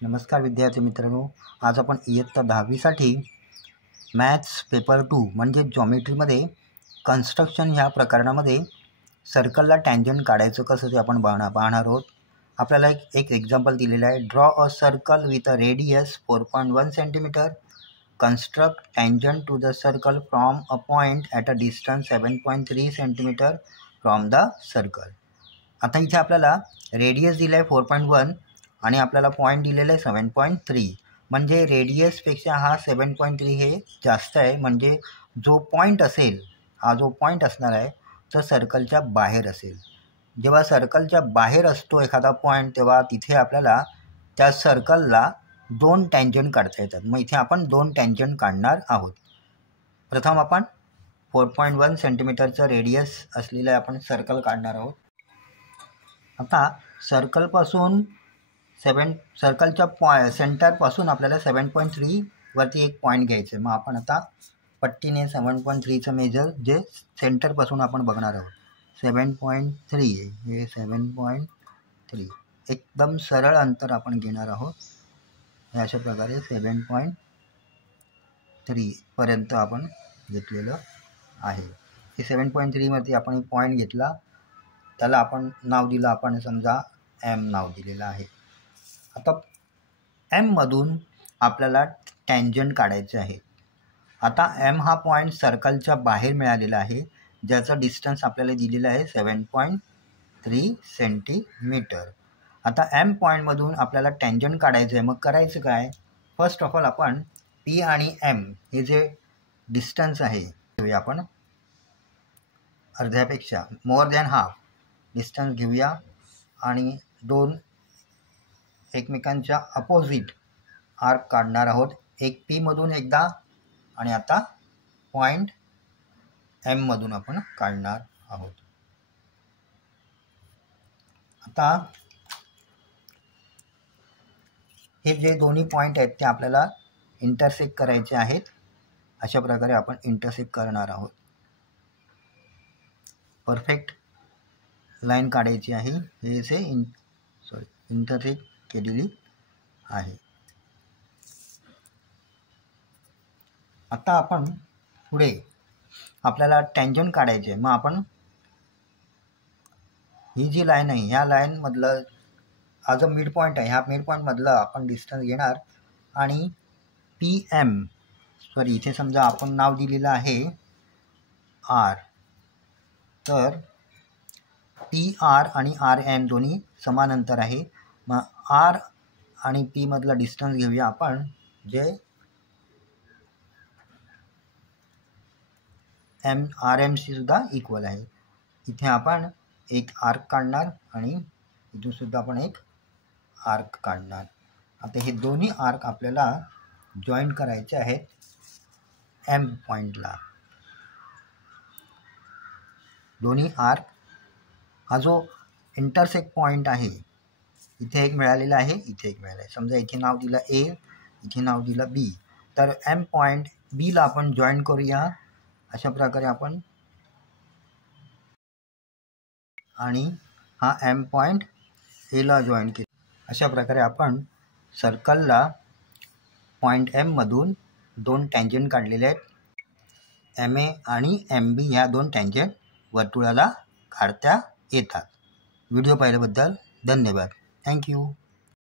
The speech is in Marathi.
नमस्कार विद्यार्थी मित्रांनो, आज आपण इयत्ता 10वीसाठी मॅथ्स पेपर 2 म्हणजे जॉमेट्रीमध्ये कन्स्ट्रक्शन ह्या प्रकरणामध्ये सर्कलला टँजंट काढायचं कसं ते आपण पाहणार आहोत. आपल्याला एक एक्झाम्पल दिलेलं आहे. Draw a circle with a radius 4.1 centimetre. Construct tangent to the circle from a point at a distance 7.3 centimetre from the circle. आता इथे आपल्याला रेडियस दिलं आहे 4.1 आणि आपल्याला पॉईंट दिलेलं आहे 7.3. म्हणजे रेडियसपेक्षा हा 7.3 हे जास्त आहे. म्हणजे जो पॉईंट असेल, हा जो पॉईंट असणार आहे तो सर्कलच्या बाहेर असेल. जेव्हा सर्कलच्या बाहेर असतो एखादा पॉईंट, तेव्हा तिथे आपल्याला त्या सर्कलला 2 टँजंट काढता येतात. मग इथे आपण 2 टँजंट काढणार आहोत. प्रथम आपण 4.1 सेंटीमीटरचं रेडियस असलेलं आपण सर्कल काढणार आहोत. आता सर्कलपासून सर्कलच्या सेंटरपासून आपल्याला 7.3 वरती एक पॉईंट घ्यायचं आहे. मग आपण आता पट्टीने 7.3चं मेजर जे सेंटरपासून आपण बघणार आहोत. 7.3 हे 7.3 एकदम सरळ अंतर आपण घेणार आहोत. हे अशा प्रकारे 7.3 पर्यंत आपण घेतलेलं आहे. हे 7.3 वरती आपण पॉईंट घेतला, त्याला आपण नाव दिलं, आपण समजा एम नाव दिलेलं आहे. आता एममधून आपल्याला टँजंट काढायचे आहे. आता एम हा पॉईंट सर्कलच्या बाहेर मिळालेला आहे, ज्याचं डिस्टन्स आपल्याला दिलेलं आहे 7.3 सेंटीमीटर. आता एम पॉईंटमधून आपल्याला टँजंट काढायचं आहे. मग करायचं काय? फर्स्ट ऑफ ऑल आपण पी आणि एम हे जे डिस्टन्स आहे ते आपण अर्ध्यापेक्षा मोर दॅन हाफ डिस्टन्स घेऊया आणि 2 एकमेकांच्या अपोजिट आर्क काढणार आहोत. एक पी मधून एकदा आणि आता पॉईंट एम मधून आपण काढणार आहोत. आता हे जे दोन्ही पॉईंट आहेत ते आपल्याला इंटरसेक्ट करायचे आहेत. अशा प्रकारे आपण इंटरसेक्ट करणार आहोत. परफेक्ट लाईन काढायची आहे. हे जे इंटरसेक्ट केलेली आहे. आता आपण पुढे आपल्याला टँजंट काढायचे. मग आपण ही जी लाईन आहे, ह्या लाईन मधलं हा जो मिड पॉईंट आहे, ह्या मिड पॉईंट मधलं आपण डिस्टन्स घेणार आणि पी एम इथे समजा आपण नाव दिलेलं आहे आर. तर पी आर आणि आर एम दोन्ही समान अंतर आहे. मग आर आणि पी मधला डिस्टन्स घेऊया आपण, जे एम आर एम सी सुद्धा इक्वल आहे. इथे आपण एक आर्क काढणार आणि इथून सुद्धा आपण एक आर्क काढणार. आता हे दोन्ही आर्क आपल्याला जॉईन करायचे आहेत एम पॉईंटला. दोन्ही आर्क हा जो इंटरसेक्ट पॉईंट आहे, इथे एक मिळालेला आहे, इथे एक मिळाला आहे. समजा इथे नाव दिलं ए, इथे नाव दिलं बी. तर एम पॉईंट बीला आपण जॉईन करूया. अशा प्रकारे आपण आणि हा एम पॉईंट एला जॉईन केला. अशा प्रकारे आपण सर्कलला पॉईंट एम मधून 2 टँजंट काढलेले आहेत. एम ए आणि एम बी ह्या 2 टँजंट वर्तुळाला काढता येतात. व्हिडिओ पाहिल्याबद्दल धन्यवाद. थँक्यू.